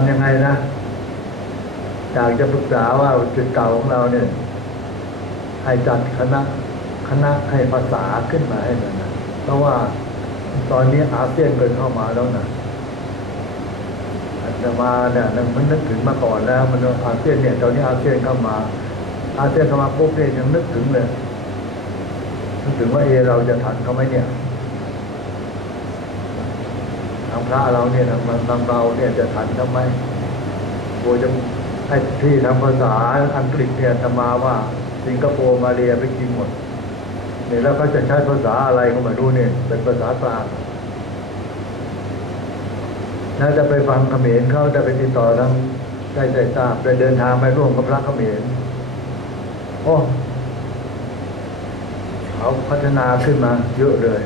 ำยังไงนะอยากจะปรึกษาว่าจุดเก่าของเราเนี่ยให้จัดคณะคณะให้ภาษาขึ้นมาให้หน่อยนะเพราะว่าตอนนี้อาเซียนเกินเข้ามาแล้วนะอาตมาเนี่ยมันนึกถึงมาก่อนแล้ว มันอาเซียนเนี่ยตอนนี้อาเซียนเข้ามา อาเซียนเข้ามาปุ๊บเนี่ยยังนึกถึงเลยนึกถึงว่าเอเราจะทันเขาไหมเนี่ยางพระเราเนี่ยทางทางเราเนี่ยจะทันเขาไมโบจะให้ที่ทางภาษาอังกฤษเนี่ยอาตมาว่า สิงคโปร์มาเลียไปกินหมดเนี่ยแล้วเขาจะใช้ภาษาอะไรก็ไม่รู้เนี่ย เป็นภาษากลางน่าจะไปฟังเขมรเขาจะไปติดต่อทางได้ใจทราบได้เดินทางไปร่วมกับพระเขมรโอ้เขาพัฒนาขึ้นมาเยอะเลย